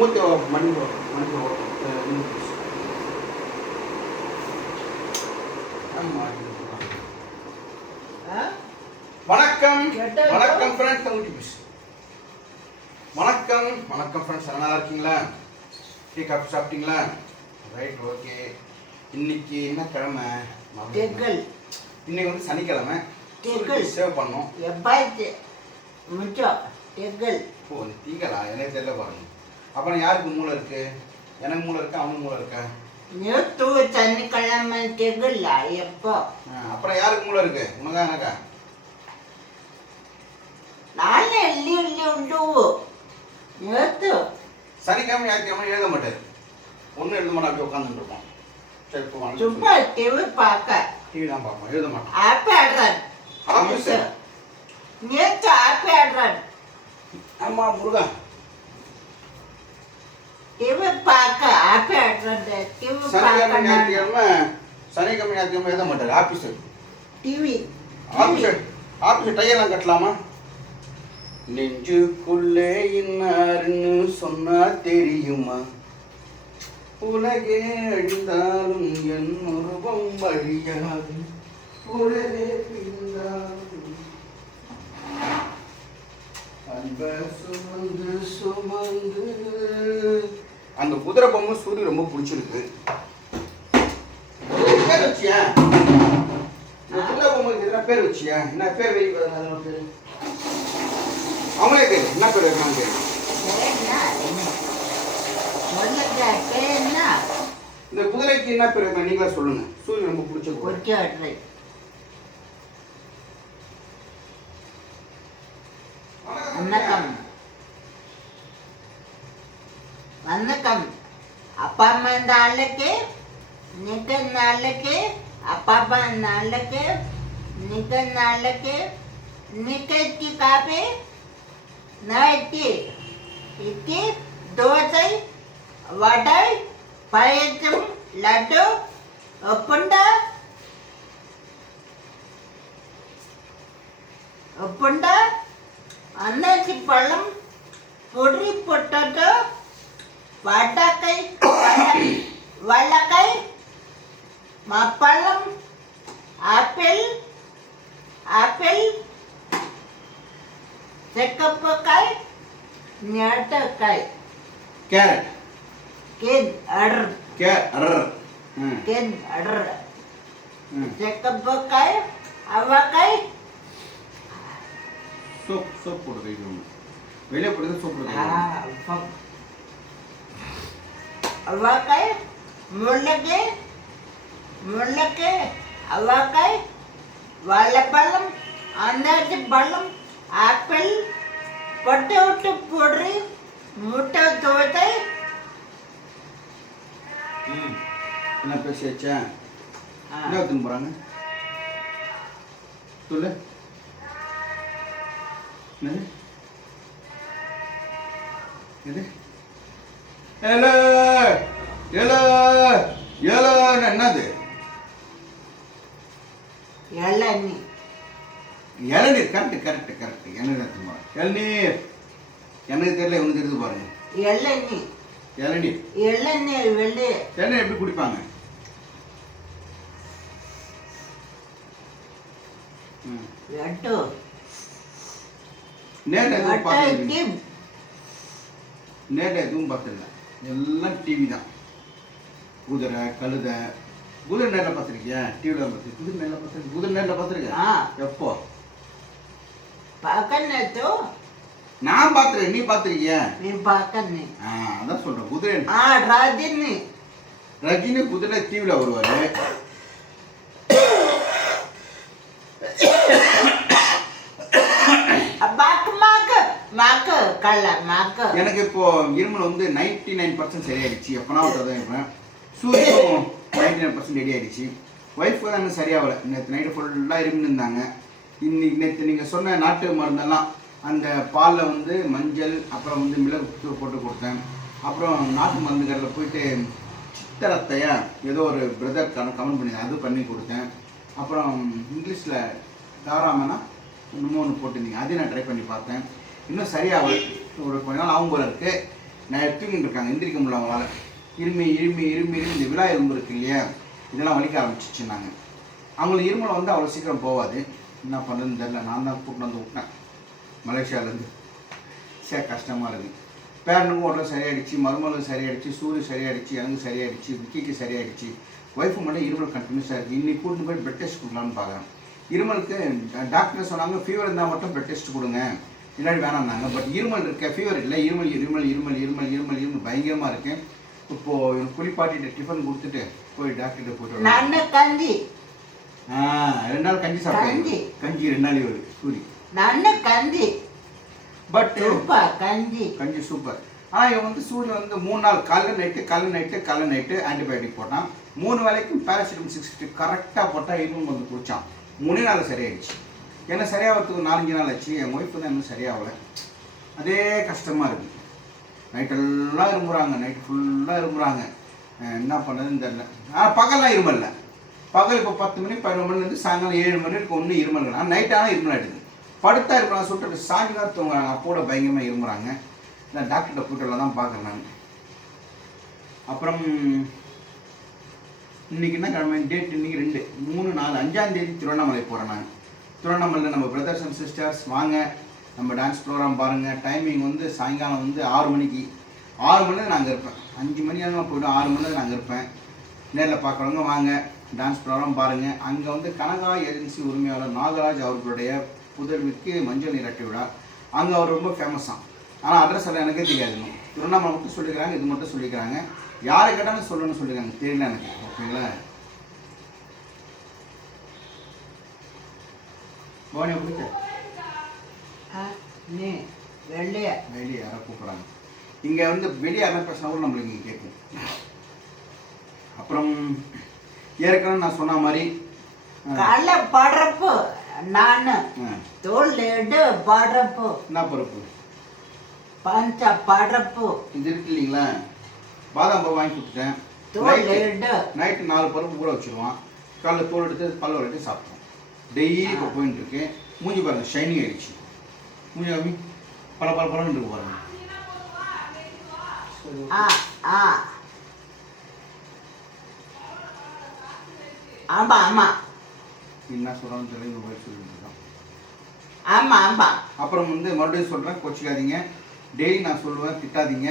மூத்த மணி மணி? வணக்கம். வணக்கம் ஃப்ரெண்ட்ஸ் தமிழ் மிஸ் வணக்கம். வணக்கம் ஃப்ரெண்ட்ஸ் நல்லா இருக்கீங்களா? டீ காஃபி சாப்பிட்டீங்களா? ரைட் ஓகே இன்னைக்கு என்ன கிழமை? இன்னைக்கு வந்து சனிக்கிழமை. சேவ் பண்ணோம் எப்பாய்த்து மிச்சம். ஓ தீங்களா எனக்கு தெரியல பாருங்க. அப்புறம் யாருக்கு மூளை இருக்கு? எனக்கு மூளை இருக்கா? அவனுக்கு மூளை இருக்கா? நேற்று சனிக்கிழமை தெக்கல்ல எப்போ? அப்புறம் யாருக்கு மூளை இருக்கு? உனக்கா எனக்கா? நாளை எள்ளி எள்ளி உண்டு. நேற்று சனிக்கிழமை ஞாயிற்றுக்கிழமை எழுத மாட்டாரு ஒன்றும் எழுத மாட்டா அப்படியே உட்காந்துட்டு இருப்போம் சரி. சும்மா டிவி பார்க்க. டிவி தான் பார்ப்போம். எழுத மாட்டோம் ஆப்பி ஆடுறான். ஆஃபீஸ். நேற்று ஆப்பி ஆடுறான். ஆமா முருகா. டிவி பார்க்க ஆப்பி ஆடுறான் டிவி சனிக்கிழமை பார்க்க ஞாயிற்றுக்கிழமை சனிக்கிழமை ஞாயிற்றுக்கிழமை எழுத மாட்டாரு? Office TV. ஆஃபீஸ் ஆஃபீஸ் டையெல்லாம் கட்டலாமா? நெஞ்சுக்குள்ளே இன்னாருன்னு சொன்னா தெரியுமா? உலகே அழிந்தாலும் என் உருவம் வழியாது. உலகே ரொம்ப பிடிச்சிருக்கு. பேர் வச்சியா? பொம்மைக்கு எதனா பேர் வச்சியா? என்ன பேர் வை அதனால பேர்? அவங்களே கேளு என்ன பேர் என்ன? இந்த குதிரைக்கு என்ன பேர் வைக்கலாம் நீங்களே சொல்லுங்க. சூரியன் ரொம்ப பிடிச்ச குதிரை. ஒட்டி ஆடுறேன் வணக்கம். வணக்கம். అప్పమ్మ నాళ్ళకి నిత నాళ్ళకి అప్పమ్మ నాళ్ళకి నిత నాళ్ళకి నికెత్తి కాపే నైటి ఇట్టి దోసై వడై పాయసం లడ్డు ఉప్పుండ ఉప్పుండ అన్నటి పళ్ళం పొడి పొట్టతో பொடி பொட்டட்டோ வடக்காய் வள்ளக்காய் மாப்பழம் ஆப்பிள் ஆப்பிள் செக்கப்பக்காய் ஞாட்டக்காய் கேரட் கேன் அடர் கே அர் ம் கேன் அடர் ம் செக்கப்பக்காய் அவக்காய் சோப் சோப் போடுறது இது ஒன்று வெளியே போடுறது சோப் ஆ, போடுறது அப்பம். அவக்காய் முள்ளக்காய் முள்ளக்காய் அவக்காய் வாழைப்பழம் அன்னாச்சி பழம் ஆப்பிள் பொட்டை விட்டு பொடி முட்டை தோட்டை ம் என்ன என்ன எடுத்துன்னு போகிறாங்க சொல்லு. என்னது? எது ஏல ஏல ஏல என்னது? இளநீ இளநீர் கரெக்ட் கரெக்ட் கரெக்ட் இளநீர் போகிறேன் இளநீர். எனக்கு தெரியல இவனுக்கு தெரியுது பாருங்க. இளநீ இளநீர். இளநீர் வெளியே இளநீர் எப்படி குடிப்பாங்க? லட்டு. நேரில் எதுவும் நேரில் பார்த்ததில்ல எல்லாம் டிவி தான். குதிரை கழுதை. குதிரை நேரில் பார்த்துருக்கியா? டிவியில் பார்த்து குதிரை நேரில் பார்த்துருக்கேன் குதிரை நேரில் பார்த்துருக்கேன் ஆ. எப்போ? பக்கத்து நான் பார்த்துருக்கேன். நீ பார்த்துருக்கியா? நீ பக்கன்னு ஆ அதான் சொல்கிறேன் குதிரை ஆ ரஜினி. ரஜினி குதிரை டிவியில் வருவார். எனக்கு இப்போ இருமல் வந்து நைன்டி நைன் பர்சன்ட் சரியாயிடுச்சு. எப்போனா ஒரு தான் இருப்பேன். சூரியனும் நைன்டி நைன் பர்சன்ட் ரெடி ஆகிடுச்சு ஒய்ஃபு தாங்க இன்னும் சரியாகலை நேற்று நைட்டு ஃபுல்லாக இருமுன்னு இருந்தாங்க. இன்னைக்கு நேற்று நீங்கள் சொன்ன நாட்டு மருந்தெல்லாம் அந்த பாலில் வந்து மஞ்சள் அப்புறம் வந்து மிளகு தூள் போட்டு கொடுத்தேன். அப்புறம் நாட்டு மருந்து கடையில் போயிட்டு சித்தரத்தையா ஏதோ ஒரு பிரதர் கமெண்ட் பண்ணி அது பண்ணி கொடுத்தேன். அப்புறம் இங்கிலீஷில் தாராமனா இன்னமும் ஒன்று போட்டிருந்தீங்க. அதையும் நான் ட்ரை பண்ணி பார்த்தேன். இன்னும் சரியாக ஒரு கொஞ்ச நாள் ஆகும் போல இருக்கு. நான் எடுத்துக்கிட்டு இருக்காங்க. எந்திரிக்க முடியல அவங்களால. இருமி இருமி இருமி இருமி இந்த விழா எலும்பு இருக்கு இல்லையா? இதெல்லாம் வலிக்க ஆரம்பிச்சிச்சுன்னாங்க அவங்களுக்கு இருமலை வந்து அவ்வளோ சீக்கிரம் போகாது என்ன பண்ணுறதுன்னு தெரில நான் தான் கூப்பிட்டு வந்து விட்டேன். மலேசியாவிலேருந்து. சே கஷ்டமாக இருக்குது பேரனுக்கும் உடனே சரியாயிடுச்சு மருமகளும் சரியாயிடுச்சு சூரிய சரியாயிடுச்சு எனக்கு சரியாயிடுச்சு விக்கிக்கு சரியாயிடுச்சு. ஒய்ஃபு மட்டும் இருமல் கண்டினியூஸாக இருக்குது இன்றைக்கி கூட்டிட்டு போய் பெட் டெஸ்ட் கொடுக்கலான்னு பார்க்குறேன். இருமலுக்கு டாக்டர் சொன்னாங்க ஃபீவர் இருந்தால் மட்டும் பெட் டெஸ்ட் கொடுங்க. இல்லாட்டி வேணாம்னாங்க. பட் இருமல் இருக்க ஃபீவர் இல்லை. இருமல் இருமல் இருமல் இருமல் இருமல் இருமல் பயங்கரமாக இருக்குது இப்போது எனக்கு குளிப்பாட்டிட்டு டிஃபன் கொடுத்துட்டு போய் டாக்டர்கிட்ட வரலாம். நான் கஞ்சி. ஆ ரெண்டு நாள் கஞ்சி சாப்பிட்டேன் கஞ்சி. கஞ்சி ரெண்டு நாள் வருது சூரி. நான் கஞ்சி. பட் சூப்பர் கஞ்சி. கஞ்சி சூப்பர். ஆனால் இவன் வந்து சூரியன் வந்து மூணு நாள் காலைல நைட்டு காலைல நைட்டு காலைல நைட்டு ஆன்டிபயோட்டிக் போட்டான். மூணு வேளைக்கும் பேராசிட்டமல் சிக்ஸ் ஃபிஃப்டி கரெக்டாக போட்டால் இருமல் வந்து குடித்தான் மூணே நாள் சரியாயிடுச்சு. ஏன்னா சரியாகிறதுக்கு நாலஞ்சு நாள் ஆச்சு. என் ஒய்ஃபு தான் இன்னும் சரியாகலை. அதே கஷ்டமாக இருக்குது நைட்டெல்லாம் இருமுறாங்க நைட்டு ஃபுல்லாக இருமுறாங்க என்ன பண்ணுறதுன்னு தெரில ஆனால் பகல்லாம் இருமல்ல பகல் இப்போ பத்து மணி பதினொரு மணிலேருந்து சாயங்காலம் ஏழு மணி வரைக்கும் ஒன்றும் இருமல் ஆனால் நைட் ஆனால் இருமல் ஆகிடுது படுத்தா இருக்கலாம் சொல்லிட்டு சாயங்காலம் தூங்குறாங்க. அப்போட பயங்கரமாக இருமுறாங்க. நான் டாக்டர்கிட்ட போய்ட்டு தான் பார்க்குறேன் நான். அப்புறம் இன்னைக்கு என்ன கிழமை? டேட் இன்றைக்கி ரெண்டு. மூணு நாலு அஞ்சாம் தேதி திருவண்ணாமலை போகிறேன் நான். திருவண்ணாமலையில் நம்ம பிரதர்ஸ் அண்ட் சிஸ்டர்ஸ் வாங்க. நம்ம டான்ஸ் ப்ரோக்ராம் பாருங்கள் டைமிங் வந்து சாயங்காலம் வந்து ஆறு மணிக்கு. ஆறு மணியில் நான் அங்கே இருப்பேன். அஞ்சு மணி ஆனாலும் போய்டும். ஆறு மணியில் நாங்கள் அங்கே இருப்பேன். நேரில் பார்க்குறவங்க வாங்க. டான்ஸ் ப்ரோக்ராம் பாருங்கள் அங்கே வந்து கனகா ஏஜென்சி உரிமையாளர் நாகராஜ் அவர்களுடைய புதல்விக்கு மஞ்சள் நீராட்டி விழா அங்கே அவர் ரொம்ப ஃபேமஸாக ஆனால் அட்ரஸ் எல்லாம் எனக்கே தெரியாதுங்க. திருவண்ணாமலை மட்டும் சொல்லிக்கிறாங்க இது மட்டும் சொல்லிக்கிறாங்க. யாரை கேட்டாலும் சொல்லணும்னு சொல்லிக்கிறாங்க. தெரியல எனக்கு. ஓகேங்களா? பவானி பிடிக்க ஆ, நீ வெள்ளைய? வெளியே யாரோ கூப்பிட்றாங்க. இங்கே வந்து வெளியே யாரும் பேசினா கூட நம்மளுக்கு இங்கே கேட்கும் அப்புறம் ஏற்கனவே நான் சொன்ன மாதிரி ஆ, கள்ள படப்பு நான் தோல் எடு படப்பு என்ன பருப்பு பஞ்ச படப்பு இது இருக்கு இல்லைங்களா? பாதாம் பால் வாங்கி கொடுத்துட்டேன். தோல் எடு நைட்டு நாலு பருப்பு கூட வச்சுருவான் காலைல தோல் எடுத்து பல்ல வரைக்கும் சாப்பிட்டோம். டெய்லி இப்போ போயிட்டு இருக்கு. மூஞ்சி பாருங்க ஷைனிங் ஆயிடுச்சு. மூஞ்சி காமி பல பல பலன்னு இருக்கு பாருங்க ஆமா ஆமா என்ன சொல்கிறான்னு இந்த மாதிரி சொல்லிட்டு இருக்கான் ஆமா ஆமா அப்புறம் வந்து மறுபடியும் சொல்கிறேன் கோச்சிக்காதீங்க. டெய்லி நான் சொல்லுவேன் திட்டாதீங்க.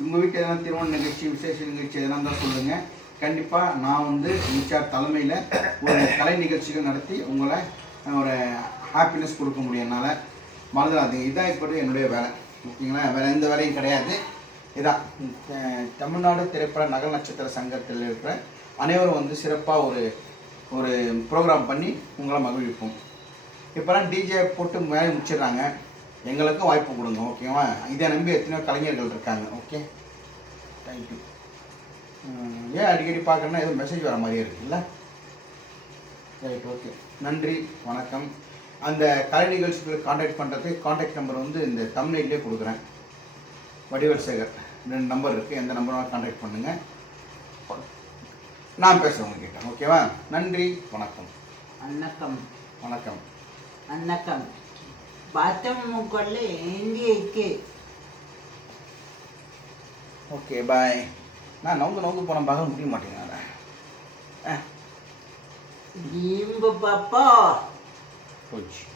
உங்கள் வீட்டில் எதனா திருமண நிகழ்ச்சி விசேஷ நிகழ்ச்சி எதனா இருந்தால் சொல்லுங்கள் கண்டிப்பாக நான் வந்து நிச்சார் தலைமையில் ஒரு கலை நிகழ்ச்சிகள் நடத்தி உங்களை ஒரு ஹாப்பினஸ் கொடுக்க முடியும் என்னால். மறந்துடாதீங்க. இதான் இப்படி என்னுடைய வேலை. ஓகேங்களா? வேறு எந்த வேலையும் கிடையாது. இதான். தமிழ்நாடு திரைப்பட நகல் நட்சத்திர சங்கத்தில் இருக்கிற அனைவரும் வந்து சிறப்பாக ஒரு ஒரு ப்ரோக்ராம் பண்ணி உங்களை மகிழ்விப்போம். இப்போலாம் டிஜே போட்டு மேலே முடிச்சிடுறாங்க. எங்களுக்கும் வாய்ப்பு கொடுங்க ஓகேவா? இதை நம்பி எத்தனையோ கலைஞர்கள் இருக்காங்க ஓகே? தேங்க்யூ ஏன் அடிக்கடி பார்க்குறேன்னா எதுவும் மெசேஜ் வர மாதிரியே இருக்குல்ல? ரைட் ஓகே நன்றி வணக்கம். அந்த கலை நிகழ்ச்சிகளுக்கு காண்டாக்ட் பண்ணுறதுக்கு காண்டாக்ட் நம்பர் வந்து இந்த தமிழ்லேயே கொடுக்குறேன். வடிவேல் சேகர் ரெண்டு நம்பர் இருக்குது எந்த நம்பரும் காண்டாக்ட் பண்ணுங்கள் நான் பேசுகிறேன் உங்ககிட்ட. ஓகேவா? நன்றி. வணக்கம். வணக்கம். வணக்கம். வணக்கம். பத்தம் கொள்ள இந்தியக்கு ஓகே பாய் நான் நவுந்து நவுந்து போன பார்க்க முடிய மாட்டேங்கிறேன் பாப்பா. Hoje.